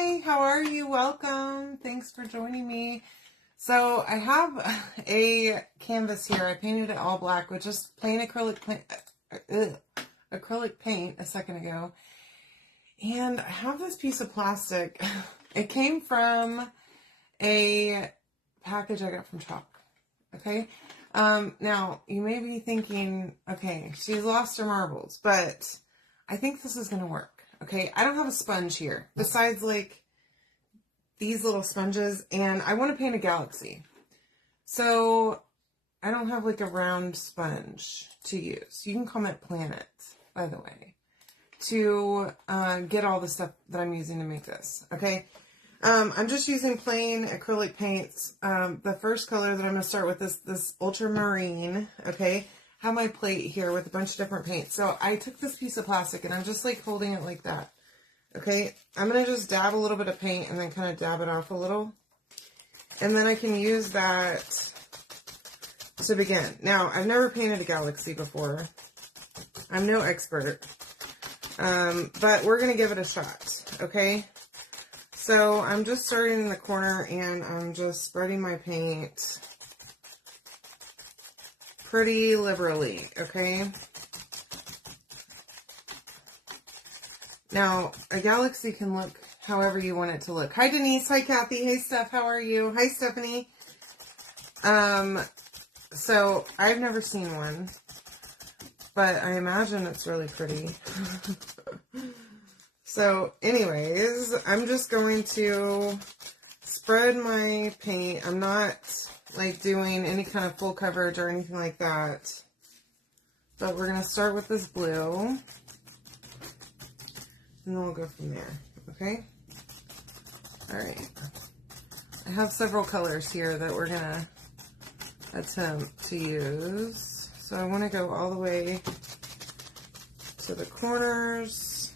Hi, how are you? Welcome. Thanks for joining me. So I have a canvas here. I painted it all black with just plain acrylic paint a second ago. And I have this piece of plastic. It came from a package I got from Chalk. Okay. Now you may be thinking, okay, she's lost her marbles, but I think this is going to work. Okay, I don't have a sponge here besides like these little sponges, and I want to paint a galaxy. So I don't have like a round sponge to use. You can call it planet, by the way, to get all the stuff that I'm using to make this. Okay, I'm just using plain acrylic paints. The first color that I'm going to start with is this ultramarine. Okay. Have my plate here with a bunch of different paints. So I took this piece of plastic and I'm just like holding it like that. Okay, I'm going to just dab a little bit of paint and then kind of dab it off a little. And then I can use that to begin. Now, I've never painted a galaxy before. I'm no expert. But we're going to give it a shot. Okay, so I'm just starting in the corner and I'm just spreading my paint pretty liberally, okay? Now, a galaxy can look however you want it to look. Hi, Denise. Hi, Kathy. Hey, Steph. How are you? Hi, Stephanie. So, I've never seen one, but I imagine it's really pretty. So, anyways, I'm just going to spread my paint. I'm not like doing any kind of full coverage or anything like that. But we're going to start with this blue. And then we'll go from there. Okay? Alright. I have several colors here that we're going to attempt to use. So I want to go all the way to the corners.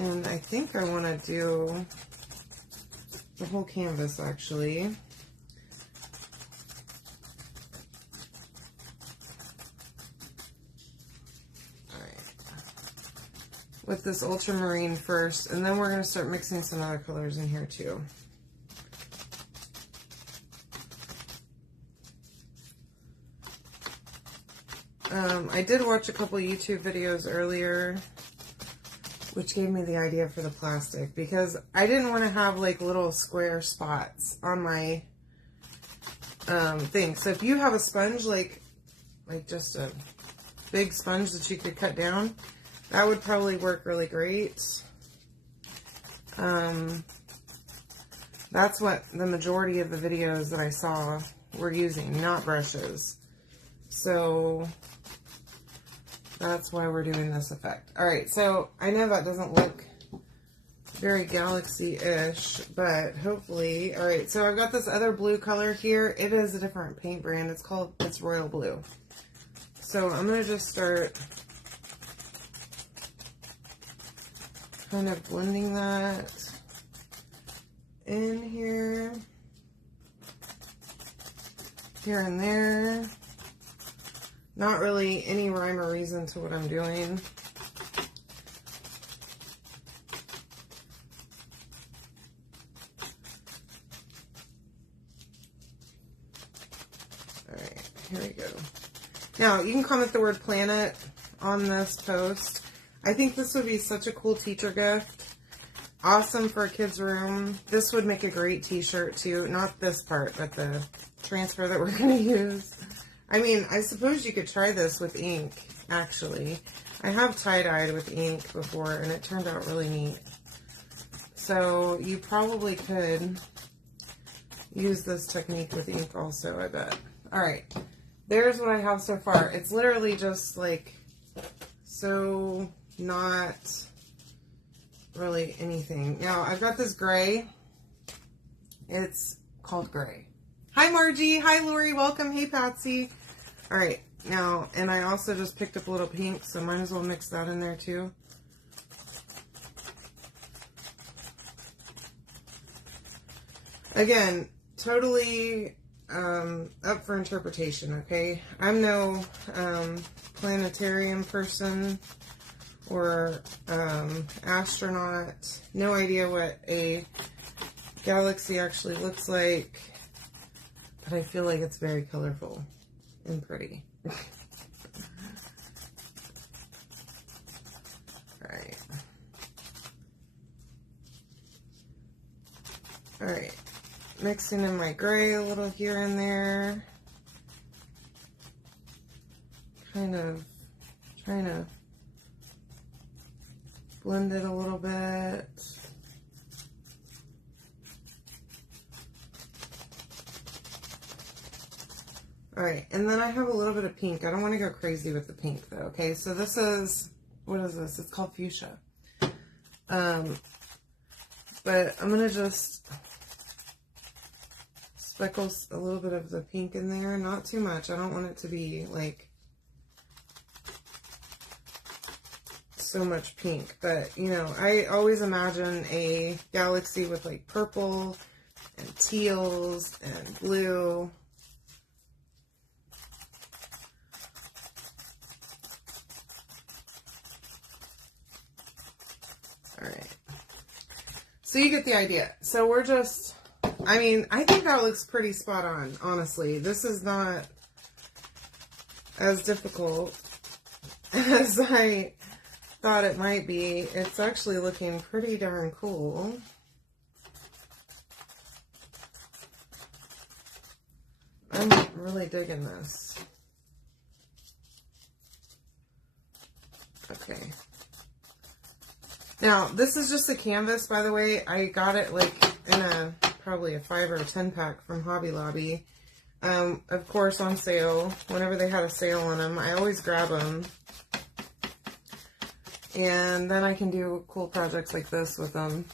And I think I want to do the whole canvas actually. With this ultramarine first, and then we're going to start mixing some other colors in here too. I did watch a couple YouTube videos earlier, which gave me the idea for the plastic, because I didn't want to have like little square spots on my thing. So if you have a sponge, like just a big sponge that you could cut down, that would probably work really great. That's what the majority of the videos that I saw were using, not brushes. So that's why we're doing this effect. Alright, so I know that doesn't look very galaxy-ish, but hopefully. Alright, so I've got this other blue color here. It is a different paint brand. It's Royal Blue. So I'm going to just start kind of blending that in here and there. Not really any rhyme or reason to what I'm doing. Alright, here we go. Now, you can comment the word planet on this post. I think this would be such a cool teacher gift. Awesome for a kid's room. This would make a great t-shirt too. Not this part, but the transfer that we're going to use. I mean, I suppose you could try this with ink, actually. I have tie-dyed with ink before, and it turned out really neat. So you probably could use this technique with ink also, I bet. Alright, there's what I have so far. It's literally just like so not really anything. Now, I've got this gray. It's called gray. Hi, Margie. Hi, Lori. Welcome. Hey, Patsy. All right. Now, and I also just picked up a little pink, so might as well mix that in there, too. Again, totally up for interpretation, okay? I'm no planetarium person or astronaut. No idea what a galaxy actually looks like, but I feel like it's very colorful and pretty. Alright. Alright. Mixing in my gray a little here and there. Kind of trying to blend it a little bit. Alright, and then I have a little bit of pink. I don't want to go crazy with the pink though, okay? So this is, what is this? It's called fuchsia. But I'm going to just speckle a little bit of the pink in there. Not too much. I don't want it to be like so much pink. But, you know, I always imagine a galaxy with like purple and teals and blue. Alright. So you get the idea. So we're just, I mean, I think that looks pretty spot on, honestly. This is not as difficult as I thought it might be. It's actually looking pretty darn cool. I'm really digging this. Okay. Now, this is just a canvas, by the way. I got it like in probably a 5 or a 10 pack from Hobby Lobby. Of course, on sale. Whenever they had a sale on them, I always grab them. And then I can do cool projects like this with them.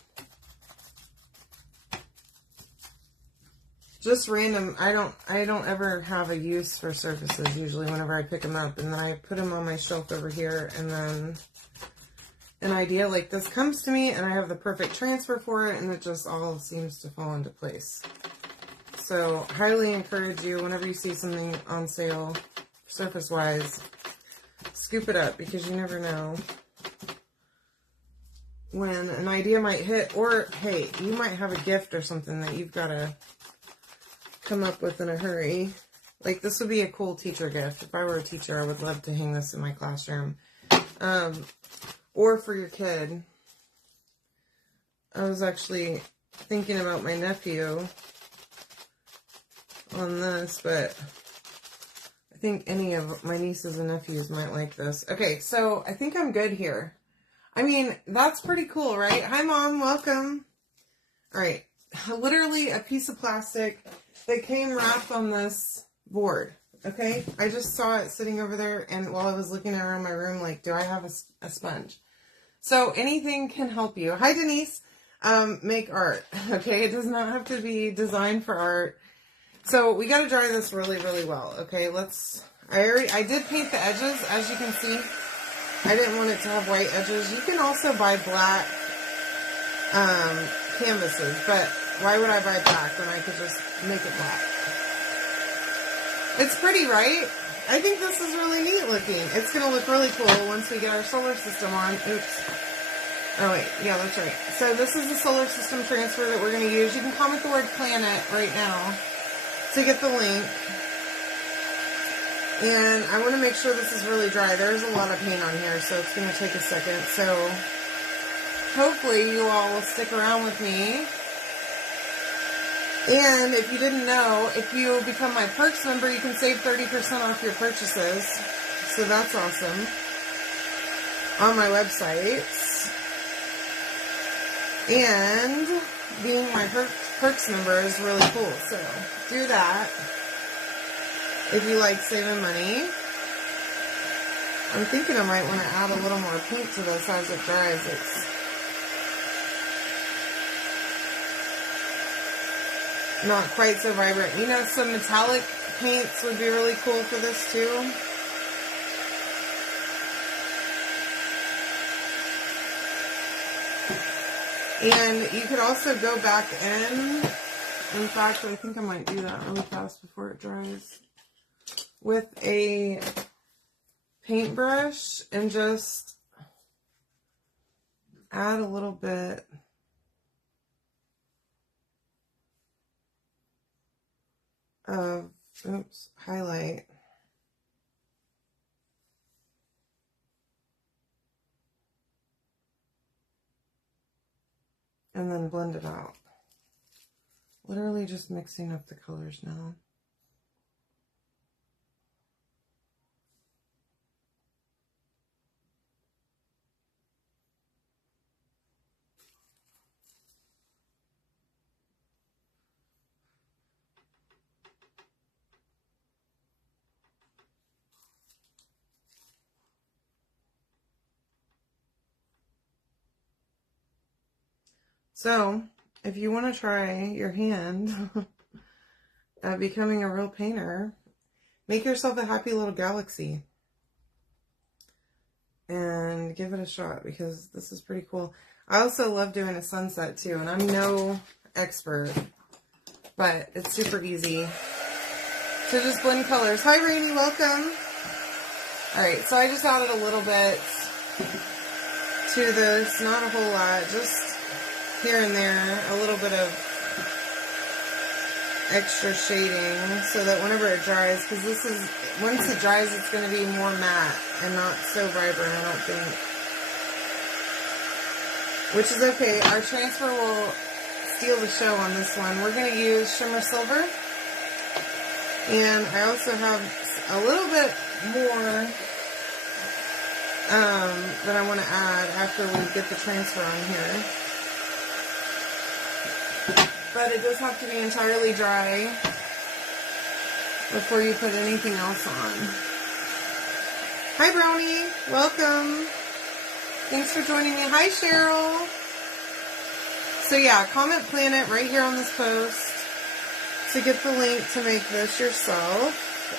Just random. I don't ever have a use for surfaces usually whenever I pick them up. And then I put them on my shelf over here, and then an idea like this comes to me and I have the perfect transfer for it, and it just all seems to fall into place. So highly encourage you, whenever you see something on sale surface wise, scoop it up, because you never know when an idea might hit, or hey, you might have a gift or something that you've got to come up with in a hurry. Like this would be a cool teacher gift. If I were a teacher, I would love to hang this in my classroom. Or for your kid. I was actually thinking about my nephew on this, but I think any of my nieces and nephews might like this. Okay, so I think I'm good here. I mean, that's pretty cool, right? Hi, Mom. Welcome. All right. Literally a piece of plastic that came wrapped on this board. Okay, I just saw it sitting over there, and while I was looking around my room, like, do I have a sponge? So anything can help you. Hi, Denise. Make art. Okay, it does not have to be designed for art. So we got to dry this really, really well. Okay, I did paint the edges, as you can see. I didn't want it to have white edges. You can also buy black canvases, but why would I buy black when I could just make it black? It's pretty, right? I think this is really neat looking. It's going to look really cool once we get our solar system on. Oops. Oh, wait. Yeah, that's right. So this is the solar system transfer that we're going to use. You can comment the word planet right now to get the link. And I want to make sure this is really dry. There's a lot of paint on here, so it's going to take a second. So hopefully you all will stick around with me. And if you didn't know, if you become my Perks member, you can save 30% off your purchases. So that's awesome. On my website. And being my Perks member is really cool. So do that if you like saving money. I'm thinking I might want to add a little more paint to this as it dries. It's not quite so vibrant. You know, some metallic paints would be really cool for this too. And you could also go back in fact, I think I might do that really fast before it dries, with a paintbrush and just add a little bit of, highlight. And then blend it out. Literally just mixing up the colors now. So, if you want to try your hand at becoming a real painter, make yourself a happy little galaxy and give it a shot, because this is pretty cool. I also love doing a sunset too, and I'm no expert, but it's super easy to just blend colors. Hi Rainy, welcome. Alright, so I just added a little bit to this, not a whole lot, just here and there, a little bit of extra shading so that whenever it dries, because this is, once it dries, it's going to be more matte and not so vibrant, I don't think. Which is okay. Our transfer will steal the show on this one. We're going to use Shimmer Silver. And I also have a little bit more that I want to add after we get the transfer on here. But it does have to be entirely dry before you put anything else on. Hi Brownie, welcome. Thanks for joining me. Hi Cheryl. So yeah, comment Planet right here on this post to get the link to make this yourself.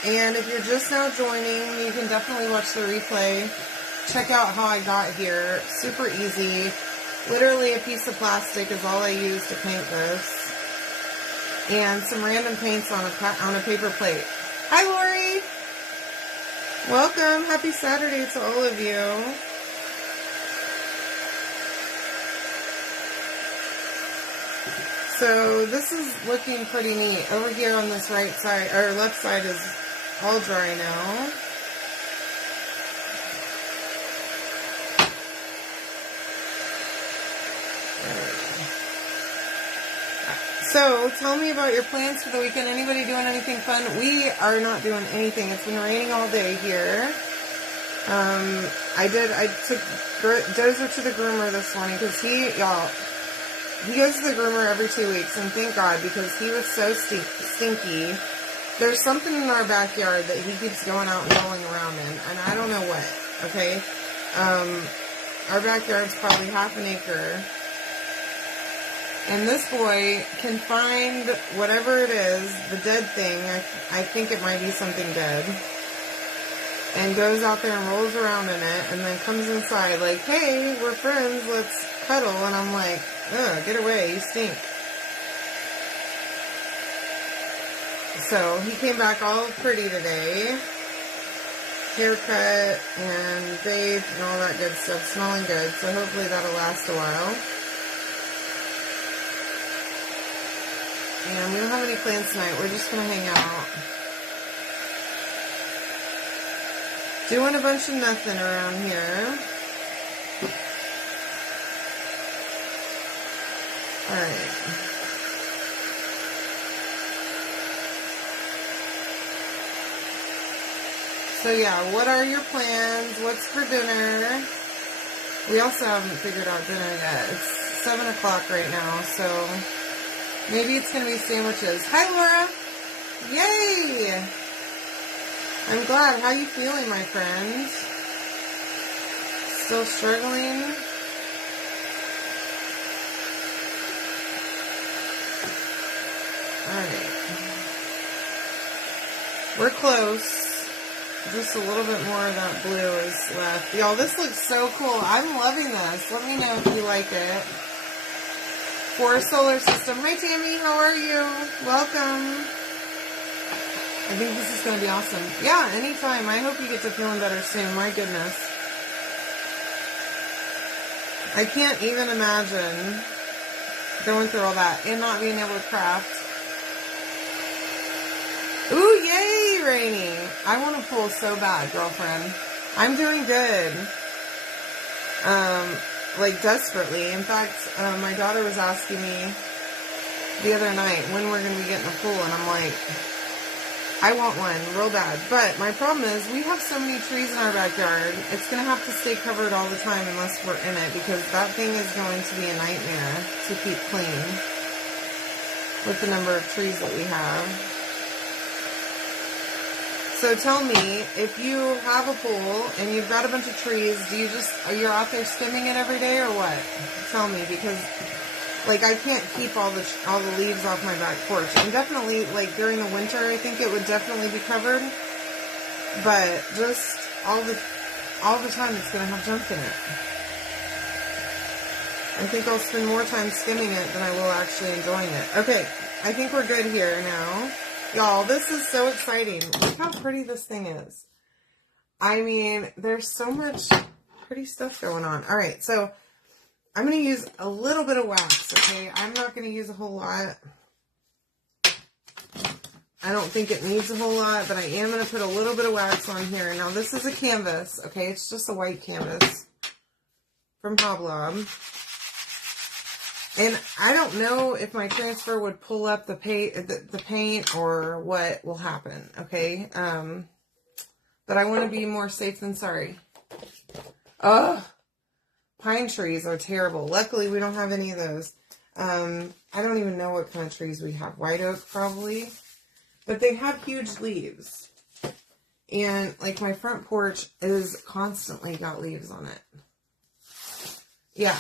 And if you're just now joining, you can definitely watch the replay. Check out how I got here. Super easy. Literally a piece of plastic is all I use to paint this. And some random paints on a paper plate. Hi Lori! Welcome! Happy Saturday to all of you. So this is looking pretty neat. Over here on this right side, or left side is all dry now. So, tell me about your plans for the weekend. Anybody doing anything fun? We are not doing anything. It's been raining all day here. I took Dozer to the groomer this morning because he goes to the groomer every 2 weeks, and thank God, because he was so stinky. There's something in our backyard that he keeps going out and rolling around in, and I don't know what, okay? Our backyard's probably half an acre. And this boy can find whatever it is, the dead thing, I think it might be something dead, and goes out there and rolls around in it, and then comes inside like, hey, we're friends, let's cuddle, and I'm like, ugh, get away, you stink. So, he came back all pretty today, haircut, and bathed, and all that good stuff, smelling good, so hopefully that'll last a while. And we don't have any plans tonight. We're just going to hang out. Doing a bunch of nothing around here. Alright. So yeah, what are your plans? What's for dinner? We also haven't figured out dinner yet. It's 7 o'clock right now, so maybe it's going to be sandwiches. Hi, Laura. Yay. I'm glad. How you feeling, my friend? Still struggling? Alright. We're close. Just a little bit more of that blue is left. Y'all, this looks so cool. I'm loving this. Let me know if you like it. For a solar system. Hi, Tammy. How are you? Welcome. I think this is going to be awesome. Yeah, anytime. I hope you get to feeling better soon. My goodness. I can't even imagine going through all that and not being able to craft. Ooh, yay, Rainy. I want to pull so bad, girlfriend. I'm doing good. Like desperately. In fact, my daughter was asking me the other night when we're going to be getting a pool, and I'm like, I want one real bad. But my problem is we have so many trees in our backyard, it's going to have to stay covered all the time unless we're in it, because that thing is going to be a nightmare to keep clean with the number of trees that we have. So tell me, if you have a pool and you've got a bunch of trees, are you out there skimming it every day or what? Tell me, because like I can't keep all the leaves off my back porch. And definitely like during the winter, I think it would definitely be covered. But just all the time it's going to have junk in it. I think I'll spend more time skimming it than I will actually enjoying it. Okay, I think we're good here now. Y'all, this is so exciting. Look how pretty this thing is. I mean, there's so much pretty stuff going on. All right, so I'm going to use a little bit of wax, okay? I'm not going to use a whole lot. I don't think it needs a whole lot, but I am going to put a little bit of wax on here. Now, this is a canvas, okay? It's just a white canvas from Hoblob. And I don't know if my transfer would pull up the paint or what will happen, okay? But I want to be more safe than sorry. Ugh. Pine trees are terrible. Luckily, we don't have any of those. I don't even know what kind of trees we have. White oak, probably. But they have huge leaves. And, like, my front porch is constantly got leaves on it. Yeah.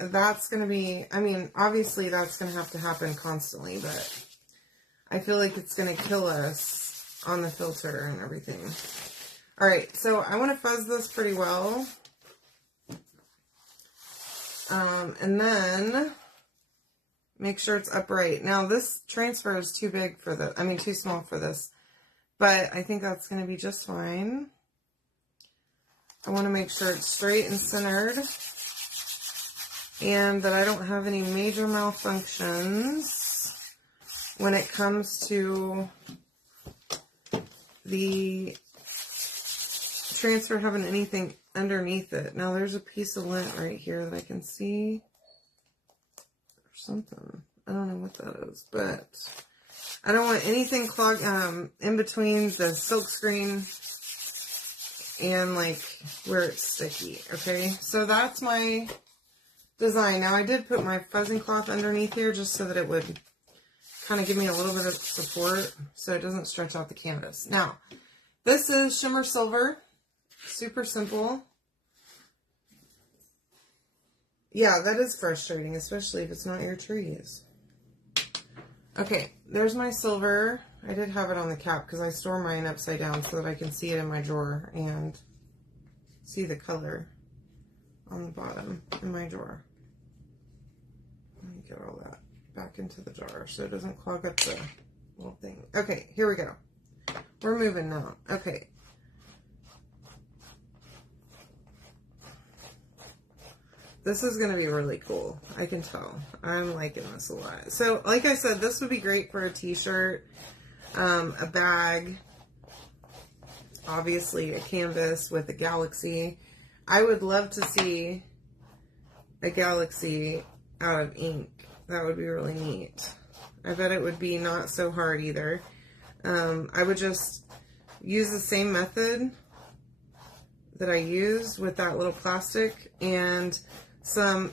That's going to be, I mean, obviously that's going to have to happen constantly, but I feel like it's going to kill us on the filter and everything. All right, so I want to fuzz this pretty well. And then make sure it's upright. Now this transfer is too big for too small for this, but I think that's going to be just fine. I want to make sure it's straight and centered, and that I don't have any major malfunctions when it comes to the transfer having anything underneath it. Now there's a piece of lint right here that I can see, or something. I don't know what that is, but I don't want anything clogged in between the silk screen and like where it's sticky. Okay, so that's my design. Now I did put my fuzzing cloth underneath here just so that it would kind of give me a little bit of support so it doesn't stretch out the canvas. Now this is Shimmer Silver. Super simple. Yeah, that is frustrating, especially if it's not your trees. Okay, there's my silver. I did have it on the cap because I store mine upside down so that I can see it in my drawer and see the color on the bottom in my drawer. Let me get all that back into the jar so it doesn't clog up the little thing. Okay, here we go. We're moving now. Okay. This is going to be really cool. I can tell. I'm liking this a lot. So, like I said, this would be great for a t-shirt, a bag, obviously a canvas with a galaxy. I would love to see a galaxy out of ink. That would be really neat. I bet it would be not so hard either. I would just use the same method that I used with that little plastic and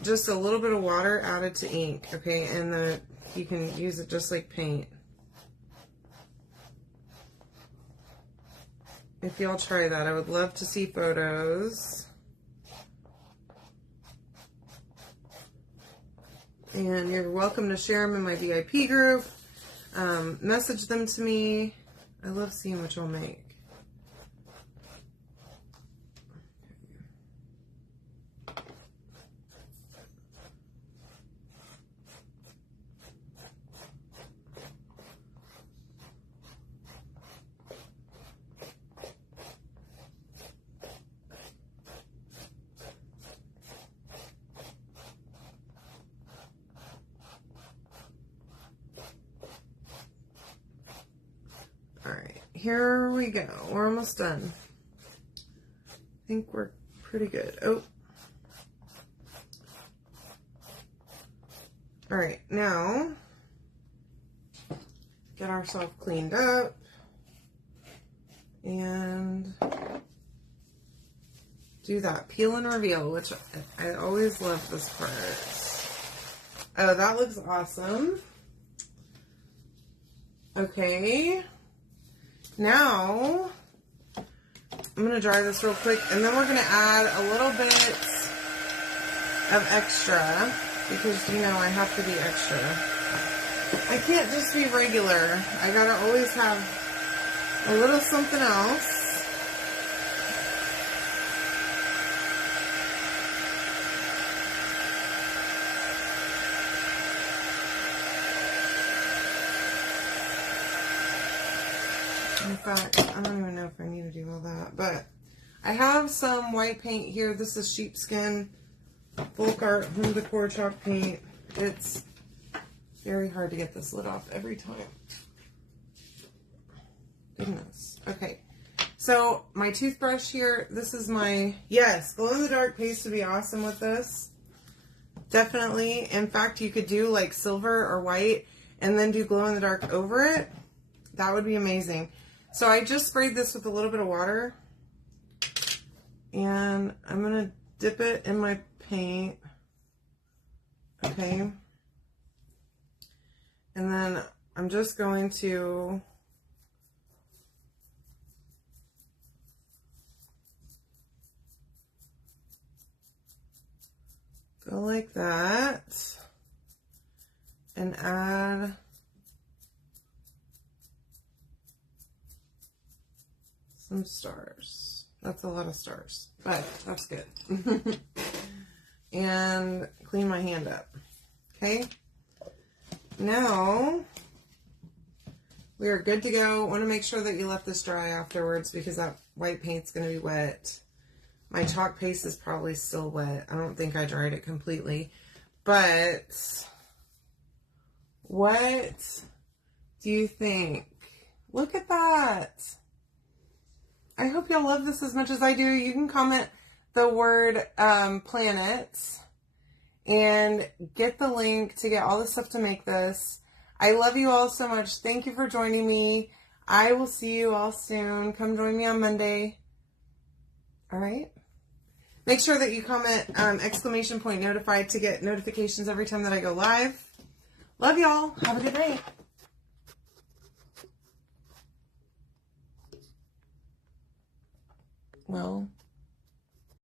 just a little bit of water added to ink, okay, and you can use it just like paint. If y'all try that, I would love to see photos. And you're welcome to share them in my VIP group. Message them to me. I love seeing what y'all make. here we go. We're almost done. I think we're pretty good. Oh. All right, now get ourselves cleaned up and do that peel and reveal, which I always love this part. Oh, that looks awesome. Okay, now I'm gonna dry this real quick, and then we're gonna add a little bit of extra, because you know I have to be extra. I can't just be regular. I gotta always have a little something else. In fact, I don't even know if I need to do all that, but I have some white paint here. This is sheepskin Folk Art Home Decor chalk paint. It's very hard to get this lid off every time. Goodness. Okay, so my toothbrush here, this is my, yes, glow-in-the-dark paste would be awesome with this. Definitely. In fact, you could do like silver or white and then do glow-in-the-dark over it. That would be amazing. So I just sprayed this with a little bit of water, and I'm going to dip it in my paint. Okay. And then I'm just going to go like that and add some stars. That's a lot of stars, but that's good. And clean my hand up. Okay. Now we are good to go. Want to make sure that you let this dry afterwards, because that white paint's going to be wet. My chalk paste is probably still wet. I don't think I dried it completely. But what do you think? Look at that. I hope y'all love this as much as I do. You can comment the word planets and get the link to get all the stuff to make this. I love you all so much. Thank you for joining me. I will see you all soon. Come join me on Monday. All right. Make sure that you comment ! notified to get notifications every time that I go live. Love y'all. Have a good night. Well.